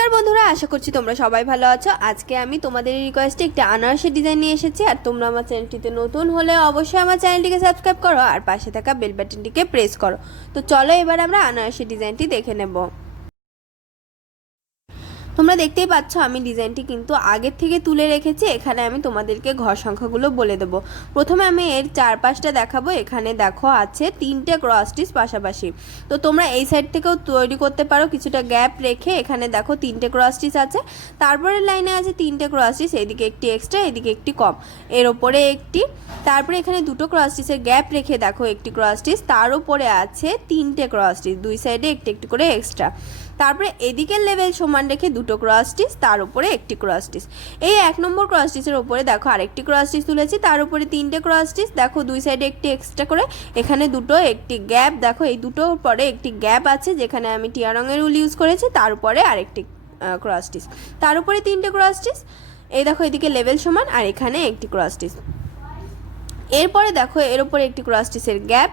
নমস্কার বন্ধুরা, আশা করছি তোমরা সবাই ভালো আছো। আজকে আমি তোমাদের রিকোয়েস্টে একটা আনারসের ডিজাইন নিয়ে এসেছি। আর তোমরা আমার চ্যানেলটিতে নতুন হলে অবশ্যই আমার চ্যানেলটিকে সাবস্ক্রাইব করো আর পাশে থাকা বেল বাটনটিকে প্রেস করো। তো চলো এবার আমরা আনারসের ডিজাইনটি দেখে নেব। তোমরা দেখতেই পাচ্ছ আমি ডিজাইনটি কিন্তু আগের থেকে তুলে রেখেছি। এখানে আমি তোমাদেরকে ঘর সংখ্যাগুলো বলে দেবো। প্রথমে আমি এর চারপাশটা দেখাবো। এখানে দেখো আছে 3টে ক্রস স্টিচ পাশাপাশি। তো তোমরা এই সাইড থেকেও তৈরি করতে পারো কিছুটা গ্যাপ রেখে। এখানে দেখো 3টে ক্রস স্টিচ আছে, তারপরে লাইনে আছে 3টে ক্রস স্টিচ, এদিকে একটি এক্সট্রা এদিকে একটি কম, এর ওপরে একটি, তারপরে এখানে দুটো ক্রস স্টিচের গ্যাপ রেখে দেখো একটি ক্রস স্টিচ, তার উপরে আছে 3টে ক্রস স্টিচ, দুই সাইডে একটি একটি করে এক্সট্রা, তারপরে এদিকের লেভেল সমান রেখে দুটো ক্রস স্টিচ, তার উপরে একটি ক্রস স্টিচ। এই 1 নম্বর ক্রস স্টিচের উপরে দেখো আরেকটি ক্রস স্টিচ তুলেছি, তার উপরে 3টে ক্রস স্টিচ, দেখো দুই সাইডে একটি এক্সট্রা করে, এখানে দুটো একটি গ্যাপ, দেখো এই দুটোর পরে একটি গ্যাপ আছে যেখানে আমি টিয়া রঙের উল ইউজ করেছি, তার উপরে আরেকটি ক্রস স্টিচ, তার উপরে 3টে ক্রস স্টিচ। এই দেখো এদিকে লেভেল সমান আর এখানে একটি ক্রস স্টিচ। এরপরে দেখো এর উপরে একটি ক্রস স্টিচের গ্যাপ,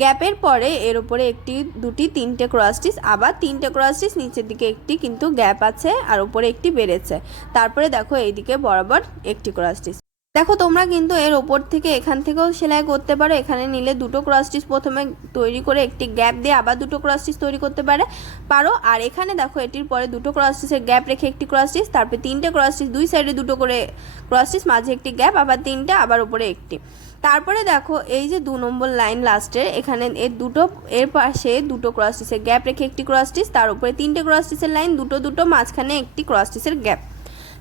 গ্যাপের পরে এর উপরে একটি দুটি 3টে ক্রস স্টিচ, আবার 3টে ক্রস স্টিচ, নিচের দিকে একটি কিন্তু গ্যাপ আছে আর উপরে একটি বেড়েছে, তারপরে দেখো এইদিকে বরাবর একটি ক্রস স্টিচ। দেখো তোমরা কিন্তু এর ওপর থেকে এখান থেকেও সেলাই করতে পারো। এখানে নিলে দুটো ক্রস স্টিচ প্রথমে তৈরি করে একটি গ্যাপ দিয়ে আবার দুটো ক্রস স্টিচ তৈরি করতে পারো। আর এখানে দেখো এটির পরে দুটো ক্রস স্টিচের গ্যাপ রেখে একটি ক্রস স্টিচ, তারপরে 3টে ক্রস স্টিচ, দুই সাইডে দুটো করে ক্রস স্টিচ, মাঝে একটি গ্যাপ, আবার 3টে, আবার উপরে একটি। তারপরে দেখো এই যে 2 নম্বর লাইন লাস্টের এখানে এর পাশে দুটো ক্রস স্টিচের গ্যাপ রেখে একটি ক্রস স্টিচ, তার উপরে 3টে ক্রস স্টিচের লাইন, দুটো মাঝখানে একটি ক্রস স্টিচের গ্যাপ।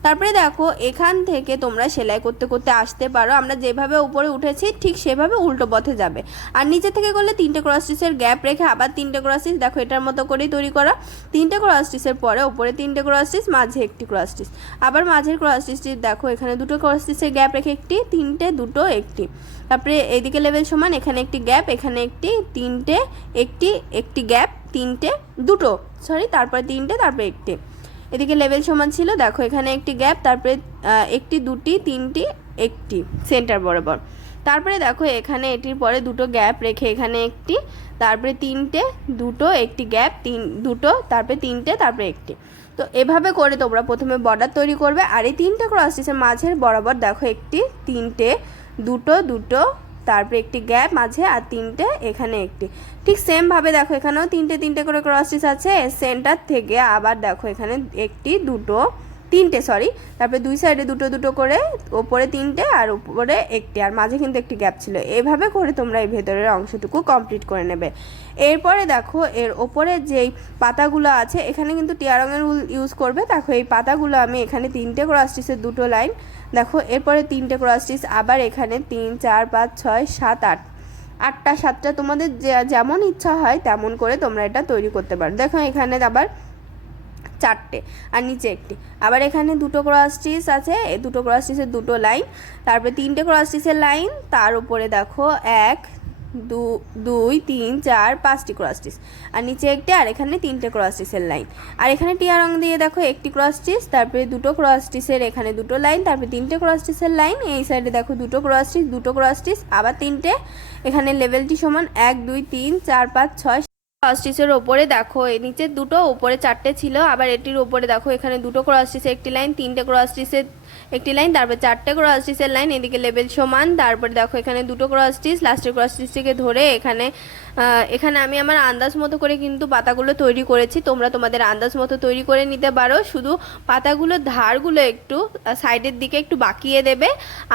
তারপরে দেখো এখান থেকে তোমরা সেলাই করতে করতে আসতে পারো। আমরা যেভাবে উপরে উঠেছি ঠিক সেভাবে উল্টো পথে যাবে। আর নিচে থেকে করলে 3টে ক্রস স্টিচের গ্যাপ রেখে আবার 3টে ক্রস স্টিচ, দেখো এটার মতো করেই তৈরি করা। 3টে ক্রস স্টিচের পরে উপরে 3টে ক্রস স্টিচ, মাঝে একটি ক্রস স্টিচ, আবার মাঝের ক্রস স্টিচটি দেখো এখানে দুটো ক্রস স্টিচের গ্যাপ রেখে একটি, 3টে, দুটো, একটি, তারপরে এইদিকে লেভেল সমান, এখানে একটি গ্যাপ, এখানে একটি, 3টে, একটি গ্যাপ, 3টে, দুটো, তারপরে 3টে, তারপরে একটি, এদিকে লেভেল সমান ছিল, দেখো এখানে একটি গ্যাপ, তারপরে একটি, দুটি, 3টি, একটি সেন্টার বরাবর, তারপরে দেখো এখানে এটির পরে দুটো গ্যাপ রেখে এখানে একটি, তারপরে 3টে, দুটো, একটি গ্যাপ, দুটো, তারপরে 3টে, তারপরে একটি। তো এভাবে করে তোমরা প্রথমে বর্ডার তৈরি করবে। আর এই 3টে ক্রস স্টিচের মাঝের বরাবর দেখো একটি, 3টে, দুটো, তারপরে একটি গ্যাপ মাঝে, আর 3টে, এখানে একটি। ঠিক সেমভাবে দেখো এখানেও 3টে করে ক্রস স্টিচ আছে সেন্টার থেকে, আবার দেখো এখানে একটি, দুটো, 3টে, তারপরে দুই সাইডে দুটো করে, ওপরে 3টে আর উপরে একটি, আর মাঝে কিন্তু একটি গ্যাপ ছিল। এভাবে করে তোমরা এই ভেতরের অংশটুকু কমপ্লিট করে নেবে। এরপরে দেখো এর ওপরে যেই পাতাগুলো আছে এখানে কিন্তু টিয়া রঙের উল ইউজ করবে। দেখো এই পাতাগুলো আমি এখানে 3টে ক্রস স্টিচের দুটো লাইন, দেখো এরপরে 3টে ক্রস স্টিচ, আবার এখানে 3, 4, 5, 6, 7, 8, 8টা 7টা তোমাদের যেমন ইচ্ছা হয় তেমন করে তোমরা এটা তৈরি করতে পারো। দেখো এখানে আবার 4টে আর নিচে একটি, আবার এখানে দুটো ক্রস স্টিচ আছে, এই দুটো ক্রস স্টিচের দুটো লাইন, তারপরে 3টে ক্রস স্টিচের লাইন, তার উপরে দেখো 1, 2, 3, 4, 5টি ক্রস স্টিচ, আর নিচে একটি, আর এখানে 3টে ক্রস স্টিচের লাইন, আর এখানে টিয়া রং দিয়ে দেখো একটি ক্রস স্টিচ, তারপরে দুটো ক্রস স্টিচের এখানে দুটো লাইন, তারপরে 3টে ক্রস স্টিচের লাইন, এই সাইডে দেখো দুটো ক্রস স্টিচ, আবার 3টে, এখানে লেভেলটি সমান 1, 2, 3, 4, 5, 6 ক্রস স্টিচের ওপরে দেখো এই নিচে দুটো, উপরে 4টে ছিল, আবার এটির উপরে দেখো এখানে দুটো ক্রস স্টিচের একটি লাইন, 3টে ক্রস স্টিচের একটি লাইন, তারপরে 4টে ক্রস স্টিচের লাইন, এদিকে লেভেল সমান, তারপরে দেখো এখানে দুটো ক্রস স্টিচ, লাস্টের ক্রস স্টিচটিকে ধরে এখানে আমি আমার আন্দাজ মতো করে কিন্তু পাতাগুলো তৈরি করেছি। তোমরা তোমাদের আন্দাজ মতো তৈরি করে নিতে পারো। শুধু পাতাগুলোর ধারগুলো একটু সাইডের দিকে একটু বাঁকিয়ে দেবে।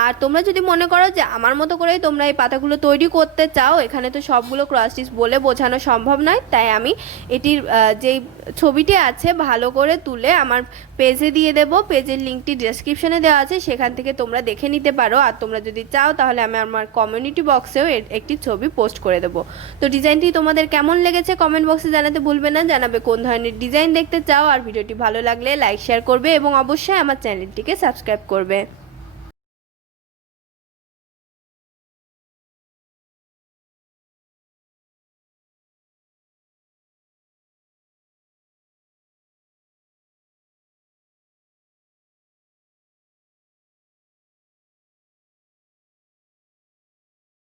আর তোমরা যদি মনে করো যে আমার মতো করেই তোমরা এই পাতাগুলো তৈরি করতে চাও, এখানে তো সবগুলো ক্রস স্টিচ বলে বোঝানো সম্ভব নয়, তাই আমি এটির যেই ছবিটি আছে ভালো করে তুলে আমার পেজে দিয়ে দেবো। পেজের লিঙ্কটি ডেসক্রিপশনে দেওয়া আছে, সেখান থেকে তোমরা দেখে নিতে পারো। আর তোমরা যদি চাও তাহলে আমি আমার কমিউনিটি বক্সেও একটি ছবি পোস্ট করে দেবো। তো ডিজাইনটি তোমাদের কেমন লেগেছে কমেন্ট বক্সে জানাতে ভুলবে না। জানাবে কোন ধরনের ডিজাইন দেখতে চাও। আর ভিডিওটি ভালো লাগলে লাইক শেয়ার করবে এবং অবশ্যই আমার চ্যানেলটিকে সাবস্ক্রাইব করবে।